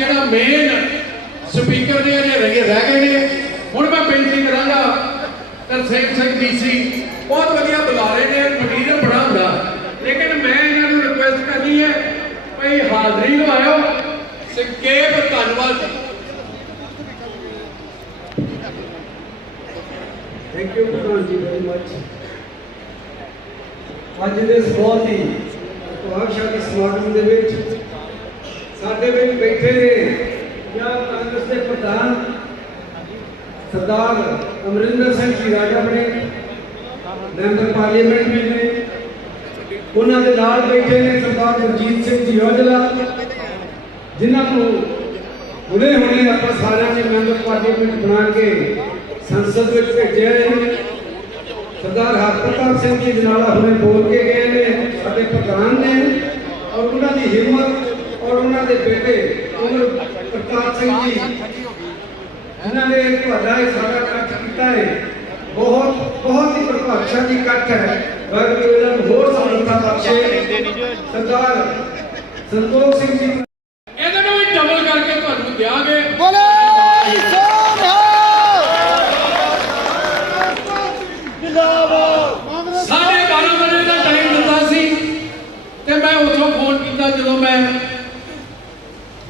ਜਿਹੜਾ main speaker ਦੇ ਅਜੇ ਰਹਿ ਰਹਿ ਗਏ ਨੇ। ਹੁਣ ਮੈਂ ਬੇਨਤੀ ਕਰਾਂਗਾ ਤਰਸੇਮ ਸਿੰਘ ਡੀਸੀ ਬਹੁਤ ਵਧੀਆ ਬੁਲਾ ਰਹੇ ਨੇ ਮਟੀਰੀਅਲ ਬੜਾ ਹੁੰਦਾ। ਲੇਕਿਨ ਮੈਂ ਇਹਨਾਂ ਨੂੰ ਰਿਕੁਐਸਟ ਕਰਨੀ ਹੈ, ਭਈ ਹਾਜ਼ਰੀ ਲਵਾਇਓ। ਸੰਖੇਪ ਧੰਨਵਾਦ ਜੀ। ਥੈਂਕ ਯੂ ਪ੍ਰਧਾਨ ਜੀ ਵੈਰੀ ਮਚ ਅੱਜ ਦੇ ਇਸ ਬਹੁਤ ਹੀ ਪ੍ਰਭਾਵਸ਼ਾਲੀ ਸਮਾਗਮ ਦੇ ਵਿੱਚ ਸਾਡੇ ਵਿੱਚ ਬੈਠੇ ਨੇ ਜਾਂ ਕਾਂਗਰਸ ਦੇ ਪ੍ਰਧਾਨ ਸਰਦਾਰ ਅਮਰਿੰਦਰ ਸਿੰਘ ਜੀ ਰਾਜਾ ਬਣੇ ਮੈਂਬਰ ਪਾਰਲੀਮੈਂਟ ਵੀ ਨੇ। ਉਹਨਾਂ ਦੇ ਨਾਲ ਬੈਠੇ ਨੇ ਸਰਦਾਰ ਗੁਰਜੀਤ ਸਿੰਘ ਜੀ ਔਜਲਾ, ਜਿਨ੍ਹਾਂ ਨੂੰ ਹੁਣੇ ਹੁਣੇ ਆਪਾਂ ਸਾਰਿਆਂ ਨੇ ਮੈਂਬਰ ਪਾਰਲੀਮੈਂਟ ਬਣਾ ਕੇ ਸੰਸਦ ਵਿੱਚ ਭੇਜਿਆ ਹੈ। ਸਰਦਾਰ ਹਰਪ੍ਰਤਾਪ ਸਿੰਘ ਜੀ ਜਨਾਲਾ ਹੁਣੇ ਬੋਲ ਕੇ ਗਏ ਨੇ, ਸਾਡੇ ਪ੍ਰਧਾਨ ਨੇ ਔਰ ਉਹਨਾਂ ਦੀ ਹਿੰਮਤ ਔਰ ਉਹਨਾਂ ਦੇ ਬੇਟੇ ਉਮਰ ਪ੍ਰਤਾਪ ਸਿੰਘ ਜੀ ਇਹਨਾਂ ਨੇ ਤੁਹਾਡਾ ਇਹ ਸਾਰਾ ਇਕੱਠ ਕੀਤਾ ਹੈ। ਬਹੁਤ ਬਹੁਤ ਹੀ ਪ੍ਰਭਾਵਸ਼ਾਲੀ ਇਕੱਠ ਹੈ। ਵਾਹਿਗੁਰੂ ਇਹਨਾਂ ਨੂੰ ਹੋਰ ਸਮਰੱਥਾ ਬਖਸ਼ੇ। ਸਰਦਾਰ ਸੰਤੋਖ ਸਿੰਘ ਜੀ। ਇਹਨਾਂ ਨੂੰ ਵੀ ਡਬਲ ਕਰਕੇ ਤੁਹਾਨੂੰ ਦਿਆਂਗੇ। ਬੋਲੇ ਸਾਢੇ 12 ਵਜੇ ਦਾ ਟਾਈਮ ਦਿੱਤਾ ਸੀ ਤੇ ਮੈਂ ਉੱਥੋਂ ਫੋਨ ਕੀਤਾ ਜਦੋਂ ਮੈਂ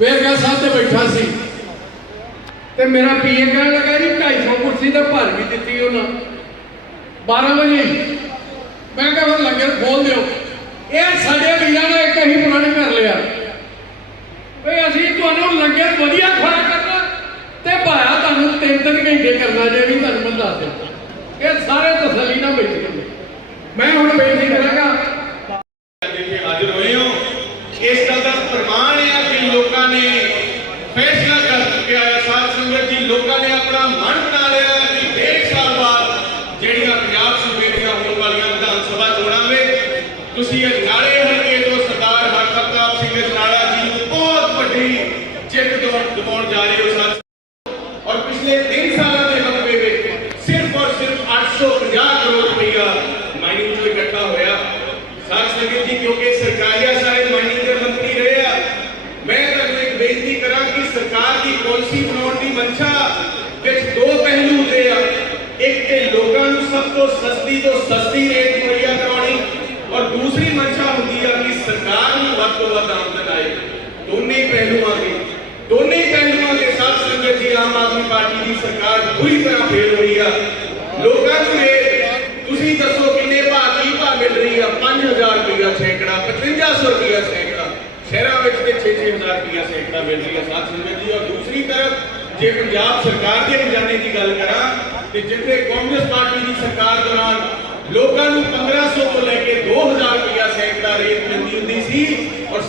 ਵੇਰਗਾ ਸਾਹਿਬ ਤੇ ਬੈਠਾ ਸੀ। ਤੇ ਮੇਰਾ ਪੀਏ ਕਹਿਣ ਲੱਗਾ ਜੀ 250 ਕੁਰਸੀ ਤਾਂ ਭਰ ਵੀ ਦਿੱਤੀ ਉਹਨਾਂ। 12 ਵਜੇ। ਮੈਂ ਕਿਹਾ ਫਿਰ ਲੰਗਰ ਖੋਲ ਦਿਓ ਇਹ ਸਾਡੇ ਵੀਰਾਂ ਨੇ ਇੱਕ ਹੀ ਪ੍ਰਣ ਕਰ ਲਿਆ। ਵੀ ਅਸੀਂ ਤੁਹਾਨੂੰ ਲੰਗਰ ਵਧੀਆ ਖਵਾ ਕਰਨਾ ਤੇ ਭਾਇਆ ਤੁਹਾਨੂੰ ਤਿੰਨ ਤਿੰਨ ਘੰਟੇ ਕਰਨਾ ਜੇ ਵੀ ਤੁਹਾਨੂੰ ਮੈਂ ਦੱਸ ਦਿਆਂ। ਇਹ ਸਾਰੇ ਤਸੱਲੀ ਨਾਲ ਬੈਠੇ ਨੇ। ਮੈਂ ਹੁਣ ਬੇਨਤੀ ਕਰਾਂਗਾ ਜਿੱਥੇ ਹਾਜ਼ਰ ਹੋਏ ਹੋ ਇਸ ਗੱਲ ਦਾ ਪ੍ਰਮਾਣ ਹੈ ਕਿ ਲੋਕਾਂ ਨੇ ਫੈਸਲਾ ਕਰ ਚੁੱਕਿਆ ਹੈ ਸਾਧ ਸੰਗਤ ਜੀ ਲੋਕਾਂ ਨੇ ਆਪਣਾ ਮਨ ਬਣਾ ਲਿਆ ਹੈ ਕਿ ਡੇਢ ਸਾਲ ਬਾਅਦ ਜਿਹੜੀਆਂ ਪੰਜਾਬ ਸੂਬੇ ਦੀਆਂ ਹੋਣ ਵਾਲੀਆਂ ਵਿਧਾਨ ਸਭਾ ਚੋਣਾਂ ਵਿੱਚ ਤੁਸੀਂ ਅਜਨਾਲੇ ਹਲਕੇ ਤੋਂ ਸਰਦਾਰ ਹਰਪ੍ਰਤਾਪ ਸਿੰਘ ਅਜਨਾਲਾ ਜੀ ਨੂੰ ਬਹੁਤ ਵੱਡੀ ਜਿੱਤ ਦਿਵਾਉਣ ਦਿਵਾਉਣ ਜਾ ਰਹੇ ਹੋ ਸਾਧ ਔਰ ਪਿਛਲੇ 3 ਸਾਲਾਂ ਦੇ ਵਕਫੇ ਵਿੱਚ ਸਿਰਫ ਔਰ ਸਿਰਫ 850 ਕਰੋੜ ਰੁਪਈਆ ਮਾਈਨਿੰਗ ਤੋਂ ਇਕੱਠਾ ਹੋਇਆ ਸਾਧ ਸੰਗਤ ਜੀ ਕਿਉਂਕਿ ਸਰਕਾਰੀਆ ਸਾਰੇ ਮਾਈਨਿੰਗ ਦੇ ਮੰਤਰੀ ਰਹੇ ਆ ਮੈਂ ਤੁਹਾਨੂੰ ਇੱਕ ਬੇਨਤੀ ਕਰਾਂ ਕਿ ਸਰਕਾਰ ਦੀ ਪਾਲਿਸੀ ਬਣਾਉਣ ਦੀ ਮਨਸ਼ਾ ਵਿੱਚ ਦੋ ਪਹਿਲੂ ਹੁੰਦੇ ਆ ਇੱਕ ਤੇ ਲੋਕਾਂ ਨੂੰ ਸਭ ਤੋਂ ਸਸਤੀ ਤੋਂ ਸਸਤੀ ਰੇਟ ਮੁਹੱਈਆ ਕਰਾਉਣੀ ਔਰ ਦੂਸਰੀ ਮਨਸ਼ਾ ਹੁੰਦੀ ਆ ਕਿ ਸਰਕਾਰ ਨੂੰ ਵੱਧ ਤੋਂ ਵੱਧ ਆਮਦਨ ਆਏ। ਦੋਨੇ ਪਹਿਲੂਆਂ ਦੇ ਦੋਨੇ ਪਹਿਲੂਆਂ ਦੇ ਸਾਥ ਸੰਗਤ ਜੀ, ਆਮ ਆਦਮੀ ਪਾਰਟੀ ਦੀ ਸਰਕਾਰ ਪੂਰੀ ਤਰ੍ਹਾਂ ਫੇਲ ਹੋਈ ਆ। ਲੋਕਾਂ ਨੂੰ ਇਹ ਤੁਸੀਂ ਦੱਸੋ ਕਿੰਨੇ ਭਾਅ, ਕੀ ਭਾਅ ਮਿਲ ਰਹੀ ਆ? 5000 ਰੁਪਇਆ ਸੈਂਕੜਾ 5500 ਰੁਪਇਆ ਸੈਂਕੜਾ। ਸ਼ਹਿਰਾਂ ਵਿੱਚ ਤੇ 6-6000 ਰੁਪਇਆ ਸੈਂਕੜਾ ਮਿਲ ਰਹੀ ਆ ਸਾਥ ਸੰਗਤ ਜੀ। ਔਰ ਦੂਸਰੀ ਤਰਫ, ਜੇ ਪੰਜਾਬ ਸਰਕਾਰ ਦੇ ਖਜ਼ਾਨੇ ਦੀ ਗੱਲ ਕਰਾਂ ਤੇ ਜਿੱਥੇ ਕਾਂਗਰਸ ਪਾਰਟੀ ਦੀ ਸਰਕਾਰ ਦੌਰਾਨ ਲੋਕਾਂ ਨੂੰ 1500 ਤੋਂ ਲੈ ਕੇ 2000 ਰੁਪਇਆ ਸੈਂਕੜਾ ਰੇਟ ਮਿਲਦੀ ਹੁੰਦੀ ਸੀ ਔਰ